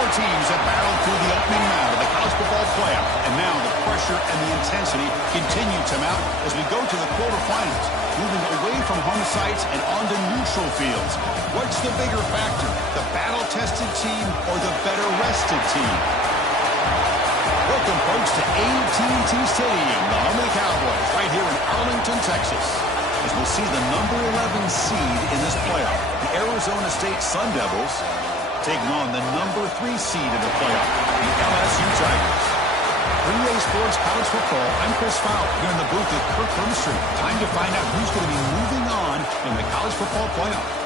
Four teams have battled through the opening round of the college football playoff, and now the pressure and the intensity continue to mount as we go to the quarterfinals, moving away from home sites and onto neutral fields. What's the bigger factor, the battle-tested team or the better-rested team? Welcome, folks, to AT&T Stadium, the home of the Cowboys, right here in Arlington, Texas, as we'll see the number 11 seed in this playoff, the Arizona State Sun Devils, taking on the number 3 seed in the playoff, the LSU Tigers. 3A Sports College Football, I'm Chris Fowler, here in the booth with Kirk Hermstreet. Time to find out who's going to be moving on in the college football playoff.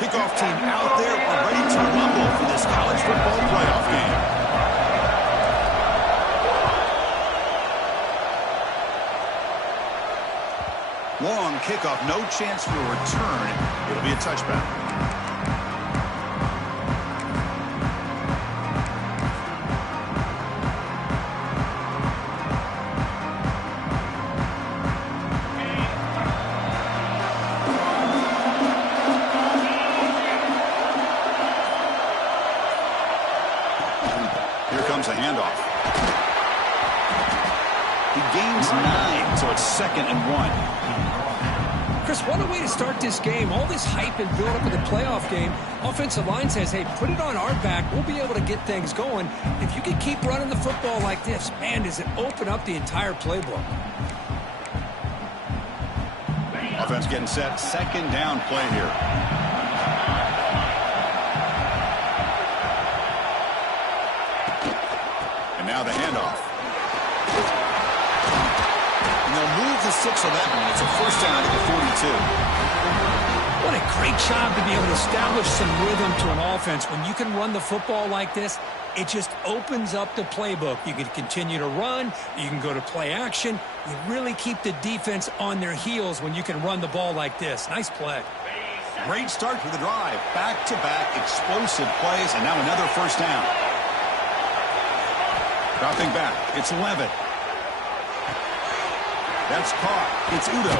Kickoff team out there are ready to rumble for this college football playoff game. Long kickoff, no chance for a return. It'll be a touchback. Here comes a handoff. He gains 9, so it's 2nd and 1. Chris, what a way to start this game. All this hype and build up in the playoff game. Offensive line says, hey, put it on our back. We'll be able to get things going. If you can keep running the football like this, man, does it open up the entire playbook. Offense getting set. 2nd down play here. And now the handoff. And they'll move the 6 on that one. It's a 1st down to the 42. What a great job to be able to establish some rhythm to an offense. When you can run the football like this, it just opens up the playbook. You can continue to run. You can go to play action. You really keep the defense on their heels when you can run the ball like this. Nice play. Great start for the drive. Back-to-back explosive plays, and now another 1st down. Dropping back, it's Levitt. That's caught. It's Udo.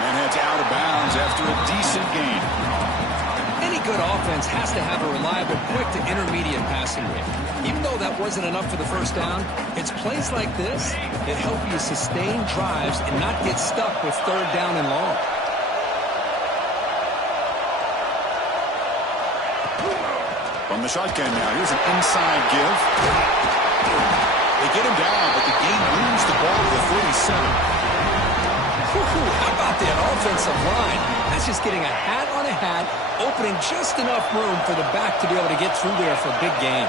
And heads out of bounds after a decent gain. Any good offense has to have a reliable, quick to intermediate passing game. Even though that wasn't enough for the 1st down, it's plays like this that help you sustain drives and not get stuck with 3rd down and long. From the shotgun now, here's an inside give. They get him down, but the game moves the ball to the 47. How about that offensive line? That's just getting a hat on a hat, opening just enough room for the back to be able to get through there for a big gain.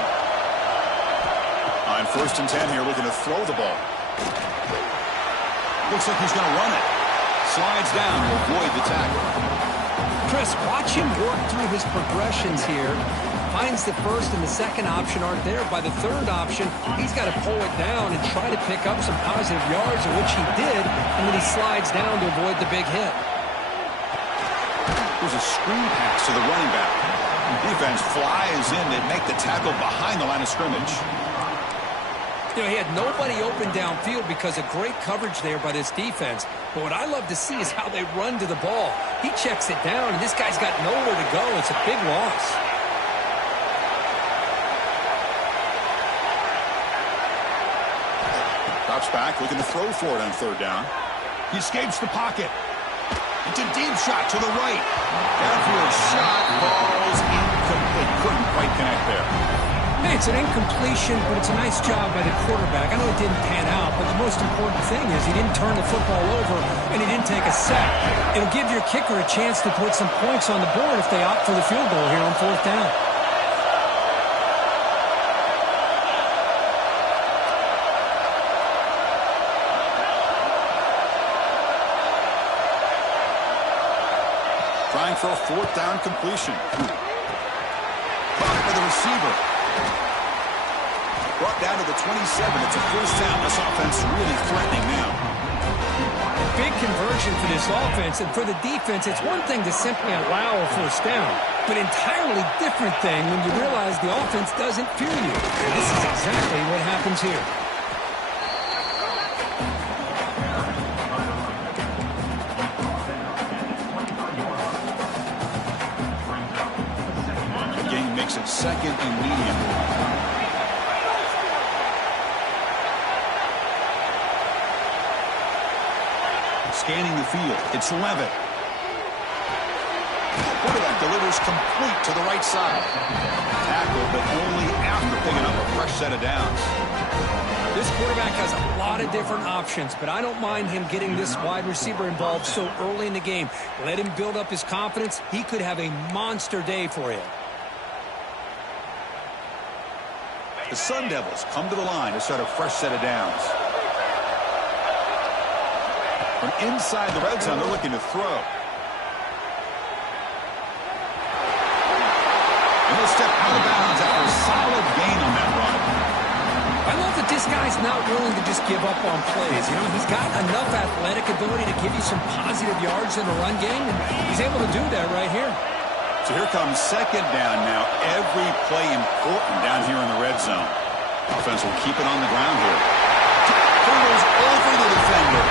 On 1st and 10 here, looking to throw the ball. Looks like he's going to run it. Slides down to avoid the tackle. Chris, watch him work through his progressions here. Finds the 1st and the 2nd option aren't there. By the 3rd option, he's got to pull it down and try to pick up some positive yards, which he did, and then he slides down to avoid the big hit. There's a screen pass to the running back. The defense flies in. They make the tackle behind the line of scrimmage. You know, he had nobody open downfield because of great coverage there by this defense. But what I love to see is how they run to the ball. He checks it down, and this guy's got nowhere to go. It's a big loss. Drops back, looking to throw for it on 3rd down. He escapes the pocket. It's a deep shot to the right. Downfield shot falls incomplete. Couldn't quite connect there. Hey, it's an incompletion, but it's a nice job by the quarterback. I know it didn't pan out, but the most important thing is he didn't turn the football over and he didn't take a sack. It'll give your kicker a chance to put some points on the board if they opt for the field goal here on 4th down. Trying for a 4th down completion. Caught it by the receiver. Brought down to the 27. It's a 1st down. This offense really threatening now. big conversion for this offense, and for the defense, it's one thing to simply allow a first down, but entirely different thing when you realize the offense doesn't fear you. And this is exactly what happens here. The game makes it second and medium. Scanning the field. It's Levitt. Quarterback delivers complete to the right side. Tackle, but only after picking up a fresh set of downs. This quarterback has a lot of different options, but I don't mind him getting this wide receiver involved so early in the game. Let him build up his confidence. He could have a monster day for you. The Sun Devils come to the line to set a fresh set of downs. From inside the red zone, they're looking to throw. And he'll step out of bounds after a solid gain on that run. I love that this guy's not willing to just give up on plays. You know, he's got enough athletic ability to give you some positive yards in a run game, and he's able to do that right here. So here comes second down now. Every play important down here in the red zone. Offense will keep it on the ground here. Goes over the defender.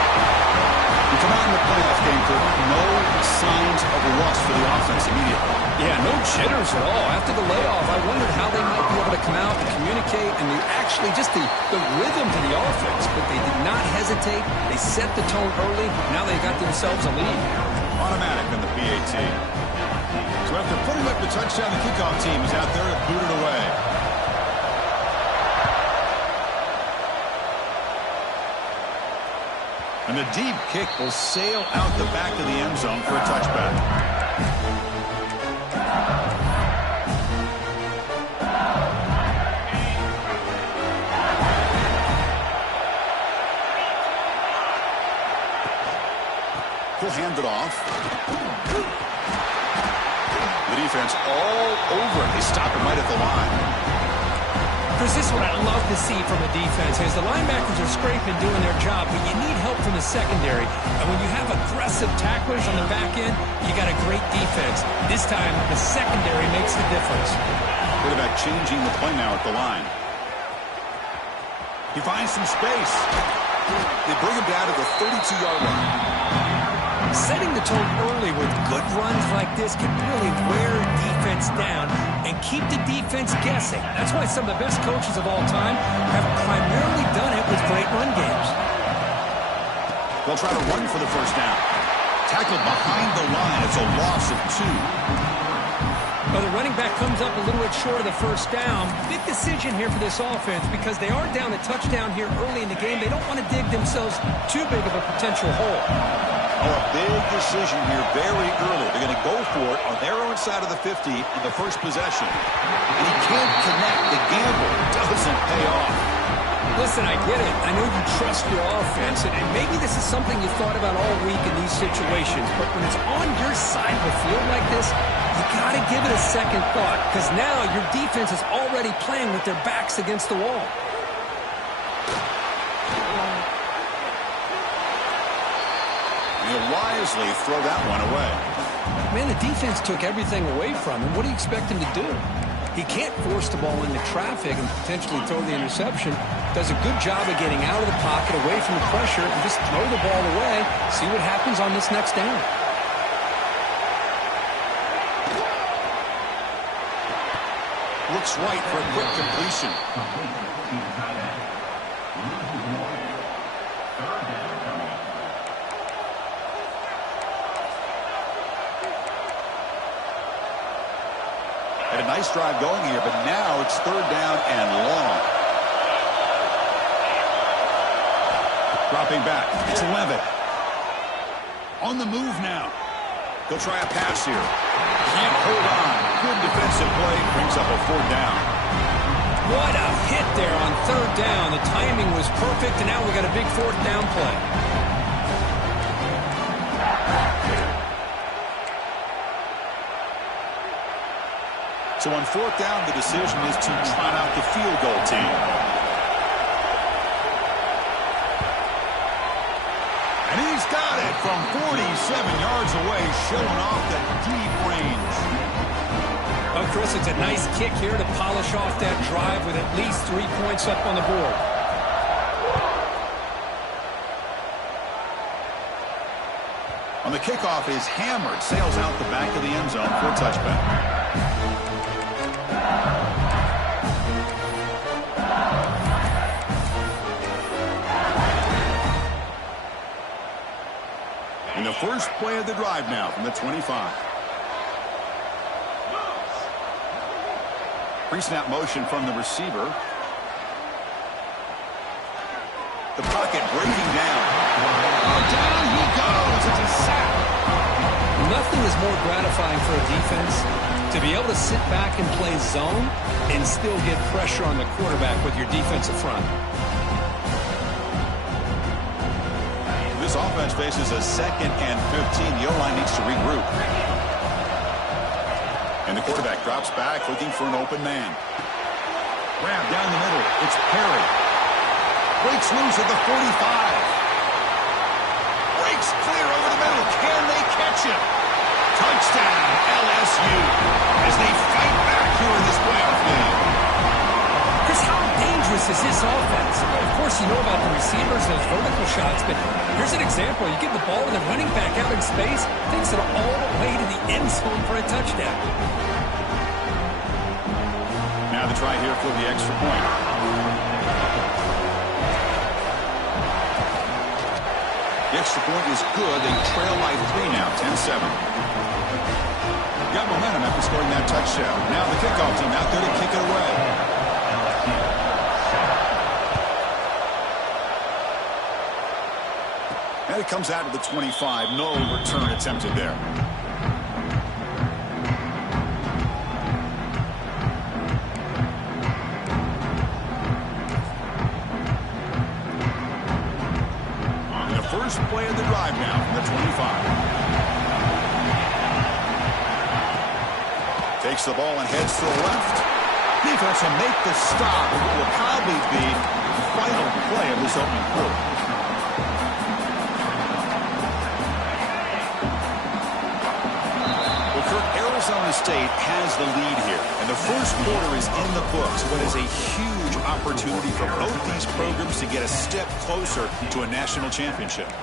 You come out in the playoff game, Kirk, no signs of rust for the offense immediately. Yeah, no jitters at all. After the layoff, I wondered how they might be able to come out and communicate and actually just the rhythm to the offense. But they did not hesitate. They set the tone early. Now they got themselves a lead. Automatic in the PAT. So after putting up the touchdown, the kickoff team is out there to boot it away. And the deep kick will sail out the back of the end zone for a touchback. He'll hand it off. The defense all over it. They stop him right at the line. Chris, this is what I love to see from a defense is the linebackers are scraping doing their job, but you need help from the secondary. And when you have aggressive tacklers on the back end, you got a great defense. This time, the secondary makes the difference. Quarterback changing the play now at the line. He finds some space. They bring him down to the 32-yard line. Setting the tone early with good runs like this can really wear defense down and keep the defense guessing. That's why some of the best coaches of all time have primarily done it with great run games. They'll try to run for the first down. Tackled behind the line. It's a loss of 2. Well, the running back comes up a little bit short of the first down. Big decision here for this offense because they are down a touchdown here early in the game. They don't want to dig themselves too big of a potential hole. Oh, a big decision here very early. They're going to go for it on their own side of the 50 in the first possession. And he can't connect. The gamble doesn't pay off. Listen, I get it. I know you trust your offense, and maybe this is something you thought about all week in these situations. But when it's on your side of the field like this, you got to give it a second thought because now your defense is already playing with their backs against the wall. He'll wisely throw that one away. Man, the defense took everything away from him. What do you expect him to do? He can't force the ball into traffic and potentially throw the interception. Does a good job of getting out of the pocket, away from the pressure, and just throw the ball away. See what happens on this next down. Looks right for a quick completion. Had a nice drive going here, but now it's third down and long. Dropping back. It's Levitt. On the move now. He'll try a pass here. Can't hold on. Good defensive play. Brings up a fourth down. What a hit there on third down. The timing was perfect, and now we got a big fourth down play. So on fourth down, the decision is to trot out the field goal team. And he's He's got it from 47 yards away, showing off the deep range. Well, Chris, it's a nice kick here to polish off that drive with at least 3 points up on the board. On the kickoff is hammered, sails out the back of the end zone for a touchback. In the first play of the drive now from the 25. Pre-snap motion from the receiver. The pocket breaking down. Oh, down he goes. It's a sack. Nothing is more gratifying for a defense to be able to sit back and play zone and still get pressure on the quarterback with your defensive front. This offense faces a 2nd and 15. The O-line needs to regroup. And the quarterback drops back looking for an open man. Grab down the middle. It's Perry. Breaks loose at the 45. Breaks clear over the middle. Can they catch him? Touchdown, LSU, as they fight back here in this playoff game. Chris, how dangerous is this offense? Of course, you know about the receivers, those vertical shots, but here's an example. You give the ball to the running back out in space, takes it all the way to the end zone for a touchdown. Now the try here for the extra point. The extra point is good. They trail by 3 now, 10-7. Got momentum after scoring that touchdown. Now the kickoff team out there to kick it away. And it comes out to the 25. No return attempted there. And the first play of the drive now from the 25. Takes the ball and heads to the left. Defense will make the stop. It will probably be the final play of this opening quarter. Well, Kirk, Arizona State has the lead here. And the first quarter is in the books. What is a huge opportunity for both these programs to get a step closer to a national championship.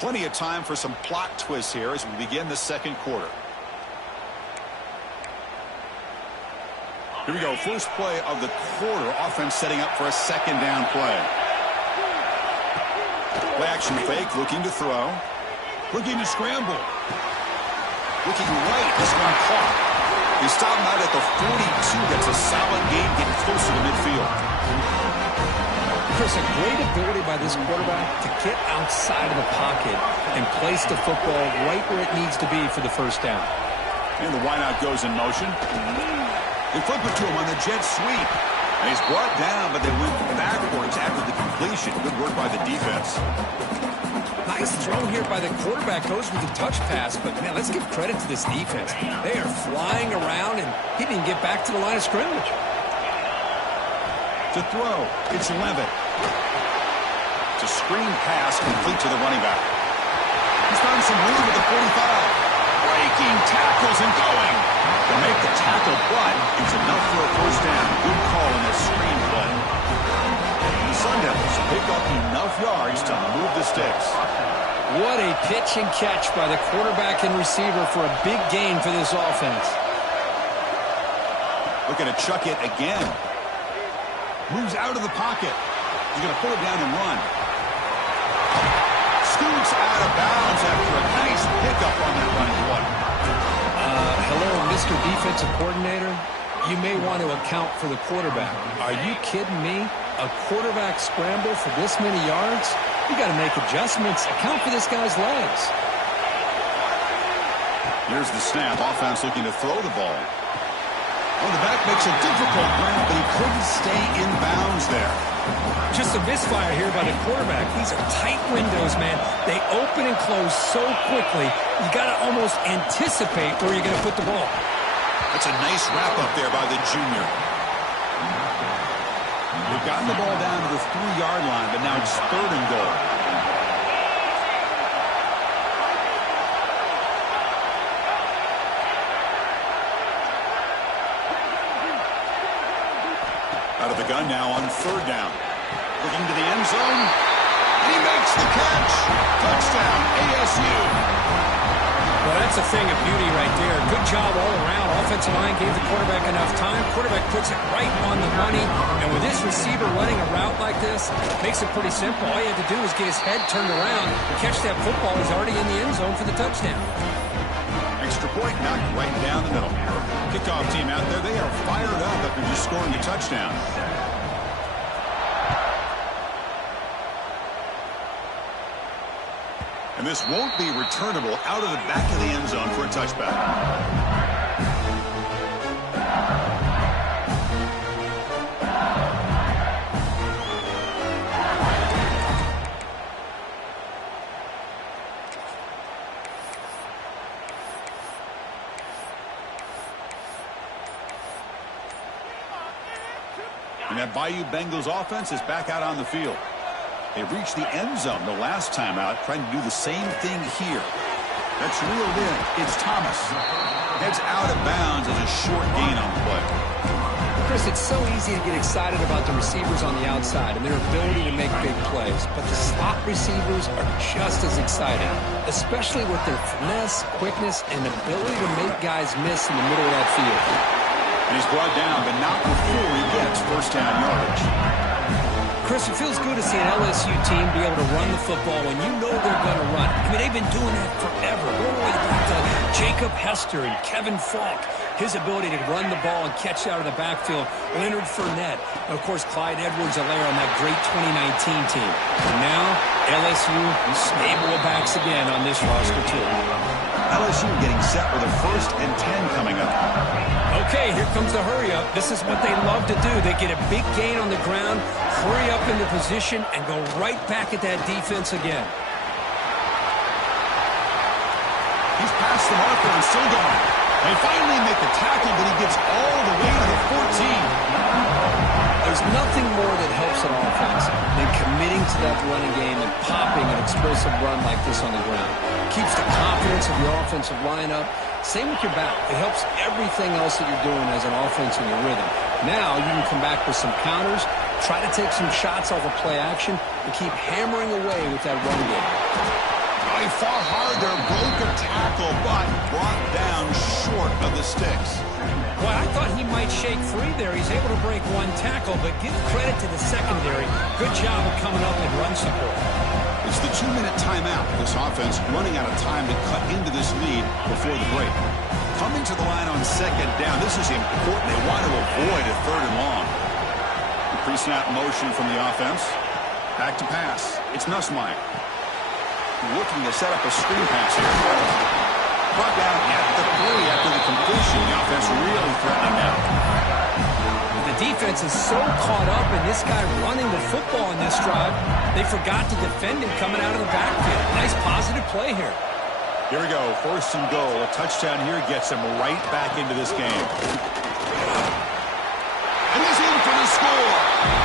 Plenty of time for some plot twists here as we begin the second quarter. Here we go, first play of the quarter. Offense setting up for a 2nd down play. Play action fake, looking to throw. Looking to scramble. Looking right, this one caught. He stopped out at the 42. That's a solid gain, getting closer to midfield. Chris, a great ability by this quarterback to get outside of the pocket and place the football right where it needs to be for the first down. And the wideout goes in motion. They flip it to him on the jet sweep. And he's brought down, but they went backwards after the completion. Good work by the defense. Nice throw here by the quarterback. Goes with the touch pass, but, man, let's give credit to this defense. They are flying around, and he didn't get back to the line of scrimmage. To throw, it's Levitt. It's a screen pass complete to the running back. He's found some room at the 45. Breaking tackles and going. To make the tackle, but it's enough for a first down. Good call in this screen play. The Sun Devils pick up enough yards to move the sticks. What a pitch and catch by the quarterback and receiver for a big gain for this offense. Looking to chuck it again. Moves out of the pocket. He's going to pull it down and run. Scoots out of bounds after a nice pickup on that running play. Hello, Mr. Defensive Coordinator. You may want to account for the quarterback. Are you kidding me? A quarterback scramble for this many yards? You got to make adjustments. Account for this guy's legs. Here's the snap. Offense looking to throw the ball. Well, the back makes a difficult grab, but he couldn't stay in bounds there. Just a misfire here by the quarterback. These are tight windows, man. They open and close so quickly, you got to almost anticipate where you're going to put the ball. That's a nice wrap up there by the junior. They've gotten the ball down to the 3-yard line, but now it's 3rd and goal. the gun now on third down. Looking to the end zone. And he makes the catch. Touchdown, ASU. Well, that's a thing of beauty right there. Good job all around. Offensive line gave the quarterback enough time. Quarterback puts it right on the money. And with this receiver running a route like this, makes it pretty simple. All you have to do is get his head turned around, catch that football. He's already in the end zone for the touchdown. Extra point knocked right down the middle. Kickoff team out there, they are fired up after just scoring a touchdown. And this won't be returnable out of the back of the end zone for a touchback. And that Bayou Bengals offense is back out on the field. They reached the end zone the last time out, trying to do the same thing here. That's reeled in. It's Thomas. Heads out of bounds as a short gain on the play. Chris, it's so easy to get excited about the receivers on the outside and their ability to make big plays. But the slot receivers are just as exciting, especially with their finesse, quickness, and ability to make guys miss in the middle of that field. And he's brought down, but not before he gets first down yardage. Chris, it feels good to see an LSU team be able to run the football when you know they're going to run. I mean, they've been doing that forever. Going all the way back to Jacob Hester and Kevin Falk. His ability to run the ball and catch out of the backfield. Leonard Fournette. And, of course, Clyde Edwards-Helaire on that great 2019 team. And now, LSU stable of backs again on this roster, too. LSU getting set with a 1st and 10 coming up. Okay, here comes the hurry-up. This is what they love to do. They get a big gain on the ground, hurry up into position, and go right back at that defense again. He's past the marker and still going. They finally make the tackle, but he gets all the way to the 14. There's nothing more that helps an offense than committing to that running game and popping an explosive run like this on the ground. Keeps the confidence of your offensive lineup. Same with your back. It helps everything else that you're doing as an offense in your rhythm. Now you can come back with some counters, try to take some shots off of play action, and keep hammering away with that run game. He fought hard there, broke a tackle, but brought down short of the sticks. Well, I thought he might shake free there. He's able to break one tackle, but give credit to the secondary. Good job of coming up and run support. It's the 2-minute timeout. This offense running out of time to cut into this lead before the break. Coming to the line on 2nd down. This is important. They want to avoid a 3rd and long. The pre-snap motion from the offense. Back to pass. It's Nussmeier. Looking to set up a screen pass here. Brought down at the 3 after the completion. The offense really threatening now. The defense is so caught up in this guy running the football in this drive, they forgot to defend him coming out of the backfield. Nice positive play here. Here we go. 1st and goal. A touchdown here gets him right back into this game. And he's in for the score.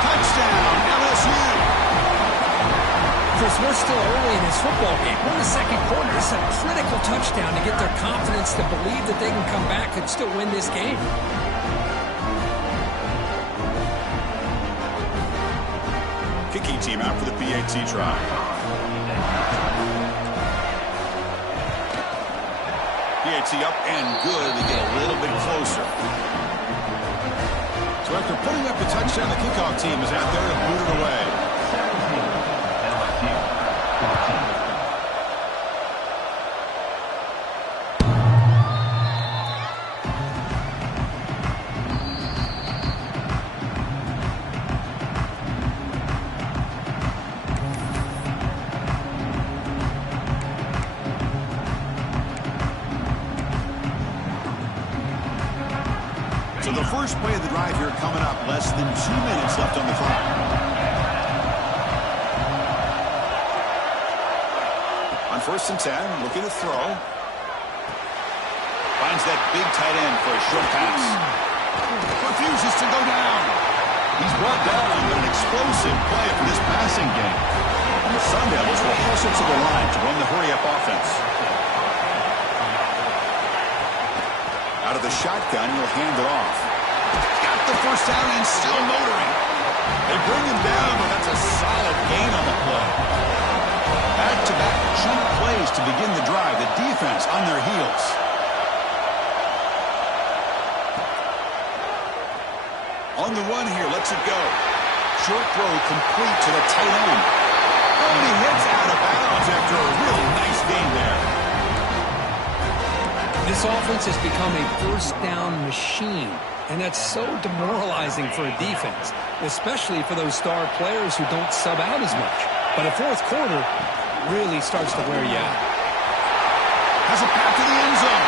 Touchdown, LSU. Chris, we're still early in this football game. We're in the 2nd quarter. This is a critical touchdown to get their confidence to believe that they can come back and still win this game. Kicking team out for the PAT try. PAT up and good. They get a little bit closer. So after putting up the touchdown, the kickoff team is out there to boot it away. So the first play of the drive here coming up. Less than 2 minutes left on the clock. On 1st and 10, looking to throw. Finds that big tight end for a short pass. Refuses to go down. He's brought down, but an explosive play for this passing game. And the Sun Devils will hustle to the line to run the hurry-up offense. Out of the shotgun, he'll hand it off. Got the first down and still motoring. They bring him down, but that's a solid gain on the play. Back-to-back jump plays to begin the drive. The defense on their heels. On the run here, lets it go. Short throw complete to the tight end. Oh, and he hits out of bounds after a really nice gain there. This offense has become a first down machine, and that's so demoralizing for a defense, especially for those star players who don't sub out as much. But a fourth quarter really starts to wear you out. Has a path to the end zone.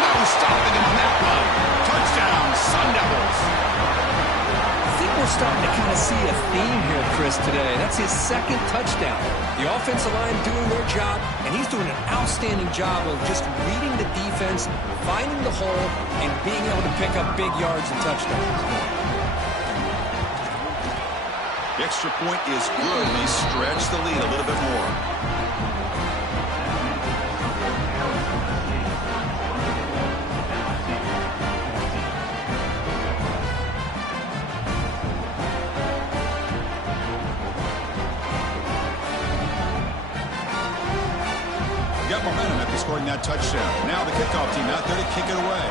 No stopping him on that run. Touchdown, Sun Devils. I think we're starting to kind of see a theme here, Chris, today. That's his second touchdown. The offensive line doing their job, and he's doing an outstanding job of just reading the defense, finding the hole, and being able to pick up big yards and touchdowns. The extra point is good, and they stretch the lead a little bit more. Got momentum after scoring that touchdown. Now the kickoff team out there to kick it away.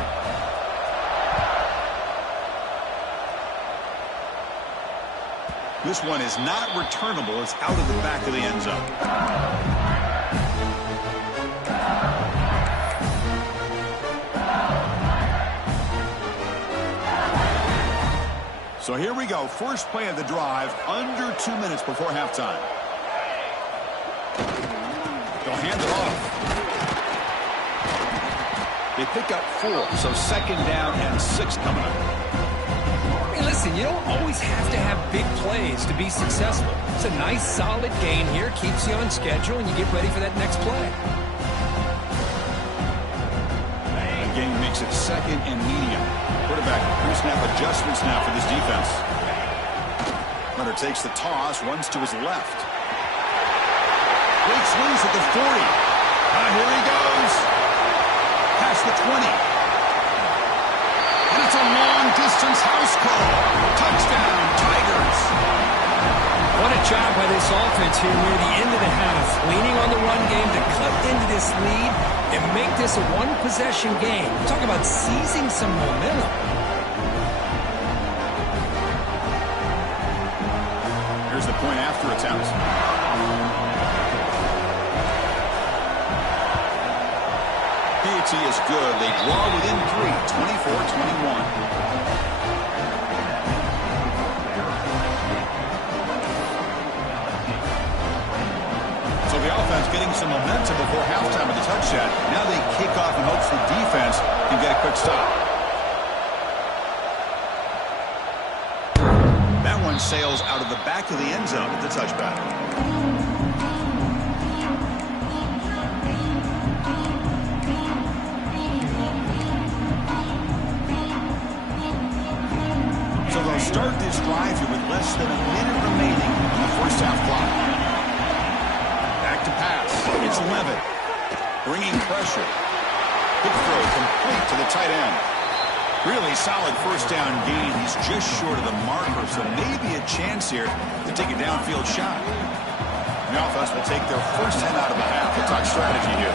This one is not returnable. It's out of the back of the end zone. So here we go. First play of the drive, under 2 minutes before halftime. They'll hand it off. They pick up 4, so second down and 6 coming up. Hey, listen, you don't always have to have big plays to be successful. It's a nice, solid gain here. Keeps you on schedule, and you get ready for that next play. The game makes it second and medium. Quarterback pre-snap adjustments now for this defense. Hunter takes the toss, runs to his left. Breaks loose at the 40. Here he goes. Past the 20. And it's a long-distance house call. Touchdown, Tigers. What a job by this offense here near the end of the half. Leaning on the run game to cut into this lead and make this a one-possession game. Talk about seizing some momentum. Here's the point after attempt. PAT is good. They draw within 3, 24-21. So the offense getting some momentum before halftime with the touchdown. Now they kick off in hopes the defense can get a quick stop. That one sails out of the back of the end zone at the touchback. So they'll start this drive here with less than a minute remaining on the first half clock. Back to pass. It's Levitt. Bringing pressure. Big throw complete to the tight end. Really solid first down gain. He's just short of the marker, so maybe a chance here to take a downfield shot. The offense will take their first 10 out of the half. We'll talk strategy here.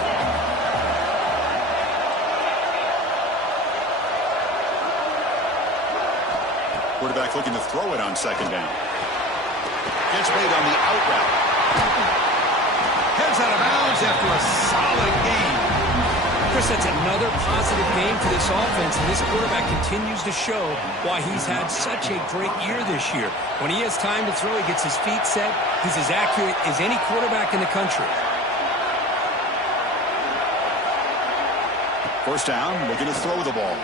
Quarterback looking to throw it on second down. Gets made on the out route. Heads out of bounds after a solid game. Chris, that's another positive game for this offense, and this quarterback continues to show why he's had such a great year this year. When he has time to throw, he gets his feet set. He's as accurate as any quarterback in the country. First down, looking to throw the ball.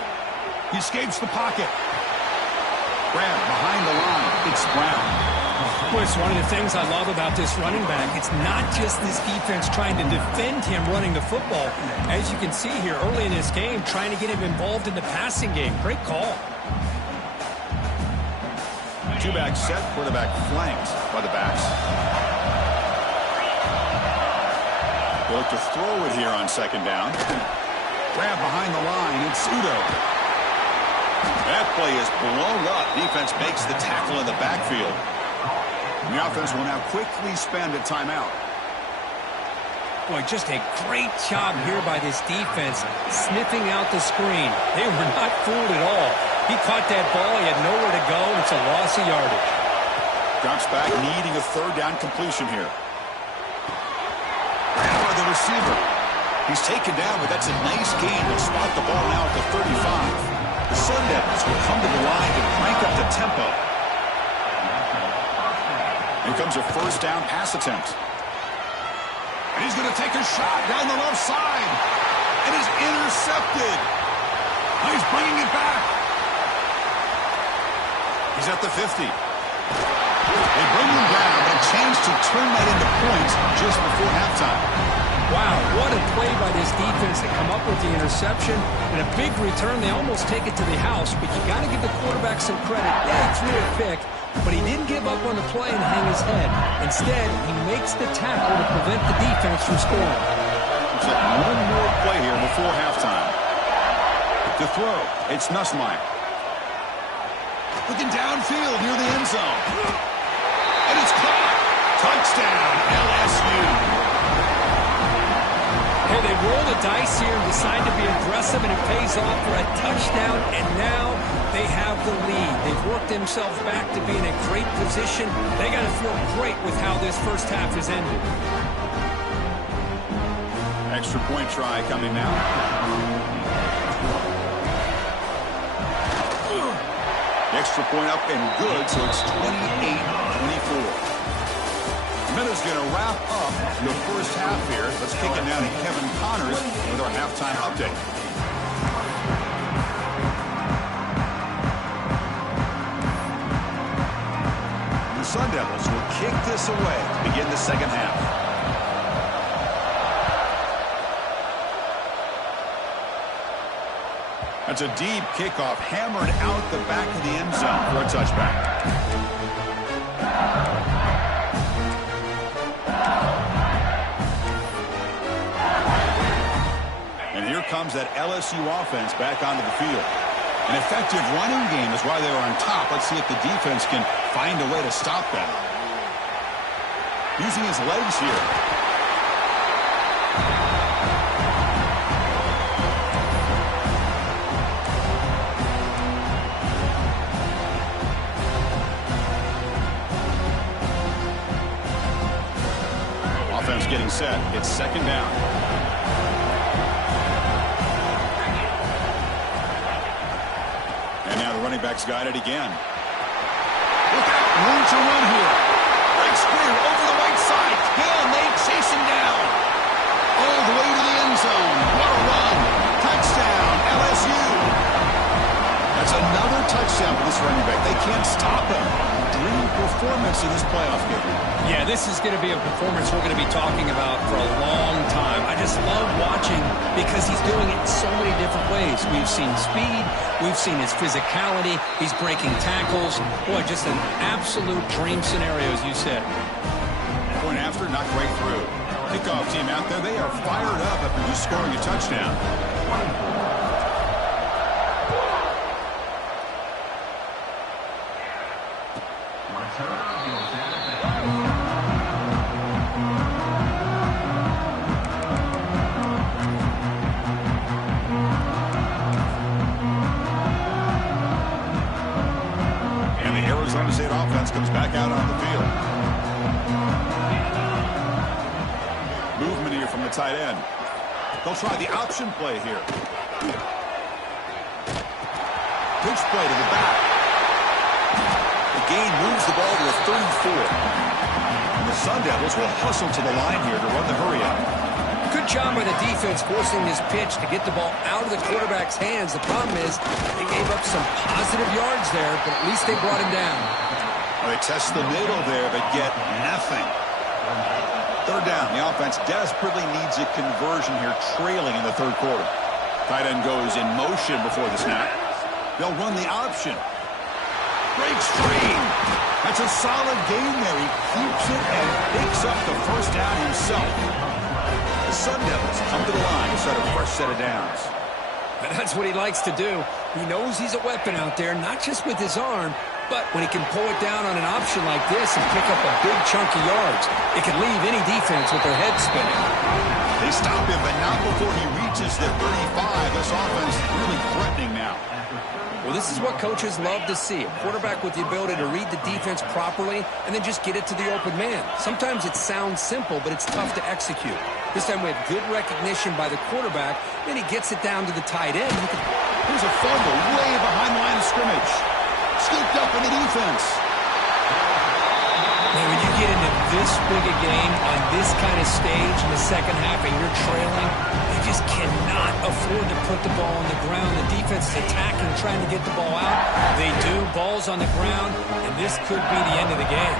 He escapes the pocket. Grab behind the line. It's Brown. Boy, it's one of the things I love about this running back. It's not just this defense trying to defend him running the football. As you can see here early in this game, trying to get him involved in the passing game. Great call. Two-back set, quarterback flanked by the backs. They look to throw it here on second down. Grab behind the line. It's Udo. That play is blown up. Defense makes the tackle in the backfield. And the offense will now quickly spend a timeout. Boy, just a great job here by this defense, sniffing out the screen. They were not fooled at all. He caught that ball. He had nowhere to go, and it's a loss of yardage. Drops back, needing a third down completion here. Now the receiver. He's taken down, but that's a nice gain. They'll spot the ball now at the 35. The Sun Devils will come to the line to crank up the tempo. Here comes a first down pass attempt. And he's going to take a shot down the left side. And is intercepted. Now he's bringing it back. He's at the 50. They bring him down, but a chance to turn that into points just before halftime. Wow, what a play by this defense to come up with the interception and a big return. They almost take it to the house, but you got to give the quarterback some credit. Yeah, he threw a pick, but he didn't give up on the play and hang his head. Instead, he makes the tackle to prevent the defense from scoring. Looks like one more play here before halftime. To throw, it's Nussmeier. Looking downfield near the end zone. And it's caught. Touchdown, LSU. Hey, they roll the dice here and decide to be aggressive, and it pays off for a touchdown, and now they have the lead. They've worked themselves back to be in a great position. They got to feel great with how this first half has ended. Extra point try coming now. The extra point up and good, so it's 28-24. Minute's going to wrap up the first half here. Let's kick it down to Kevin Connors with our halftime update. The Sun Devils will kick this away to begin the second half. That's a deep kickoff, hammered out the back of the end zone for a touchback. Here comes that LSU offense back onto the field. An effective running game is why they were on top. Let's see if the defense can find a way to stop them. Using his legs here. Offense getting set. It's second down. Running backs got it again. Look out, room to run here. Breaks clear over the right side. Hill, and they chase him down. All the way to the end zone. What a run. Touchdown, LSU. That's another touchdown for this running back. They can't stop him. Dream performance in this playoff game. Yeah, this is going to be a performance we're going to be talking about for a long time. I just love watching because he's doing it in so many different ways. We've seen speed. We've seen his physicality. He's breaking tackles. Boy, just an absolute dream scenario, as you said. Point after, knocked right through. Kickoff team out there. They are fired up after just scoring a touchdown. Comes back out on the field. Movement here from the tight end. They'll try the option play here. Pitch play to the back. The gain moves the ball to a 34. And the Sun Devils will hustle to the line here to run the hurry up. Good job by the defense forcing this pitch to get the ball out of the quarterback's hands. The problem is they gave up some positive yards there, but at least they brought him down. They test the middle there, but get nothing. Third down. The offense desperately needs a conversion here, trailing in the third quarter. Tight end goes in motion before the snap. They'll run the option. Breaks free. That's a solid gain there. He keeps it and picks up the first down himself. The Sun Devils come to the line to set a fresh set of downs. And that's what he likes to do. He knows he's a weapon out there, not just with his arm, but when he can pull it down on an option like this and pick up a big chunk of yards, it can leave any defense with their head spinning. They stop him, but not before he reaches the 35. This offense really threatening now. Well, this is what coaches love to see. A quarterback with the ability to read the defense properly and then just get it to the open man. Sometimes it sounds simple, but it's tough to execute. This time we have good recognition by the quarterback, then he gets it down to the tight end. Here's a fumble way behind the line of scrimmage. Scooped up in the defense. Man, when you get into this big a game on this kind of stage in the second half and you're trailing, you just cannot afford to put the ball on the ground. The defense is attacking, trying to get the ball out. They do. Ball's on the ground, and this could be the end of the game.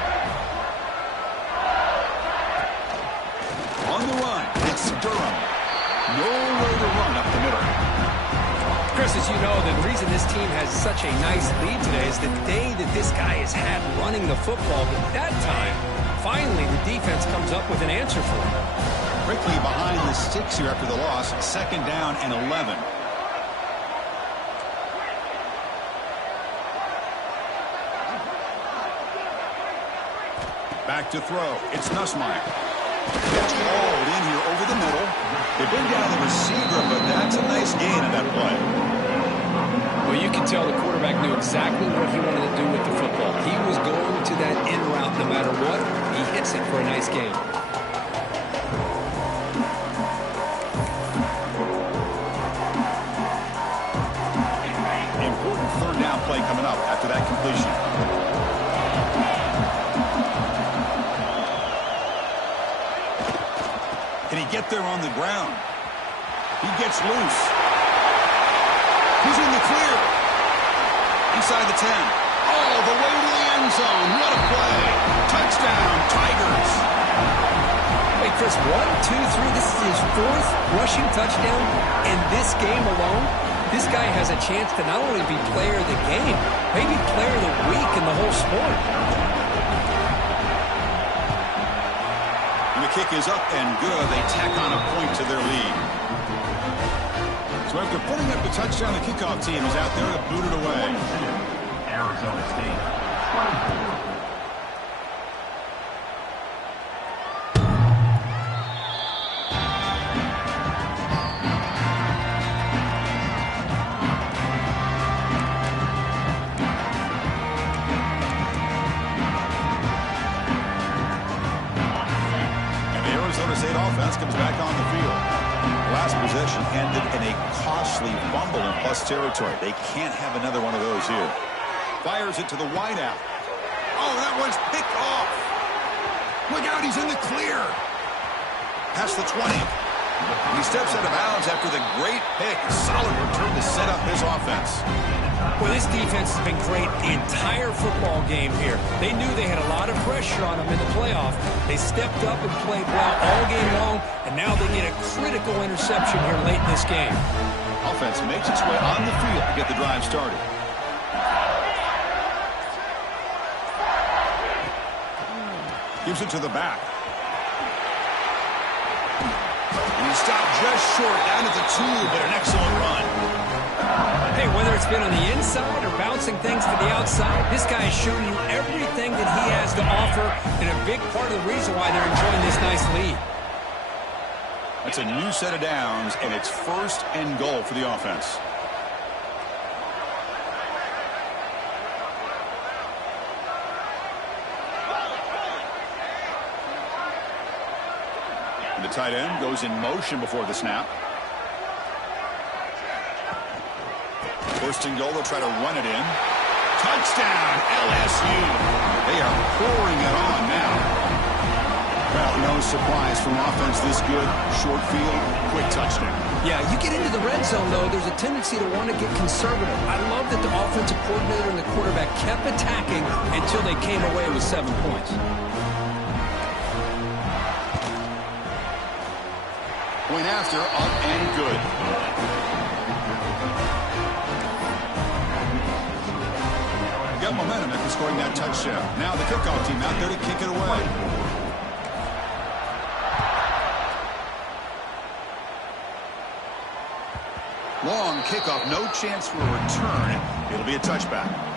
On the run, it's Durham. Nowhere to run up the middle. Chris, as you know, the reason this team has such a nice lead today is the day that this guy has had running the football. But that time, finally, the defense comes up with an answer for him. Quickly behind the sticks here after the loss. 2nd down and 11. Back to throw. It's Nussmeier. Gets hauled in here over the middle. They bring down the receiver, but that's a nice gain on that play. Well, you can tell the quarterback knew exactly what he wanted to do with the football. He was going to that in route no matter what. He hits it for a nice gain. Important 3rd down play coming up after that completion. Can he get there on the ground? He gets loose. He's in the clear. Inside the 10. All the way to the end zone. What a play. Touchdown, Tigers. Wait, Chris, 1, 2, 3. This is his 4th rushing touchdown in this game alone. This guy has a chance to not only be player of the game, maybe player of the week in the whole sport. And the kick is up and good. They tack on a point to their lead. So after putting up the touchdown, the kickoff team is out there to boot it away. Arizona State. State offense comes back on the field. Last possession ended in a costly fumble in plus territory. They can't have another one of those here. Fires it to the wideout. Oh, that one's picked off. Look out, he's in the clear. Past the 20. He steps out of bounds after the great pick. Solid return to set up his offense. Well, this defense has been great the entire football game here. They knew they had a lot of pressure on them in the playoff. They stepped up and played well all game long, and now they get a critical interception here late in this game. Offense makes its way on the field to get the drive started. Gives it to the back. And he stopped just short down at the 2, but an excellent run. Hey, whether it's been on the inside or bouncing things to the outside, this guy is showing you everything that he has to offer, and a big part of the reason why they're enjoying this nice lead. That's a new set of downs, and it's 1st and goal for the offense. And the tight end goes in motion before the snap. 1st and goal, they'll try to run it in. Touchdown, LSU. They are pouring it on now. Well, no surprise from offense this good. Short field, quick touchdown. Yeah, you get into the red zone, though, there's a tendency to want to get conservative. I love that the offensive coordinator and the quarterback kept attacking until they came away with 7 points. Point after, up and good. Got momentum after scoring that touchdown. Now the kickoff team out there to kick it away. Long kickoff, no chance for a return. It'll be a touchback.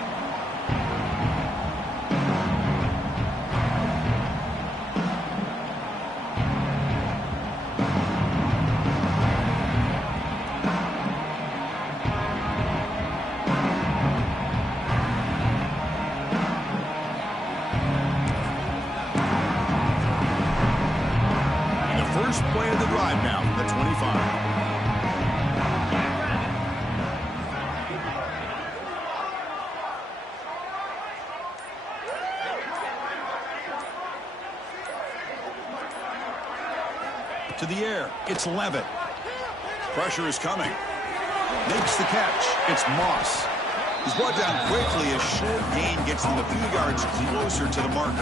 First play of the drive now from the 25. To the air, it's Levitt. Pressure is coming. Makes the catch. It's Moss. He's brought down quickly as short gain gets them a few yards closer to the marker.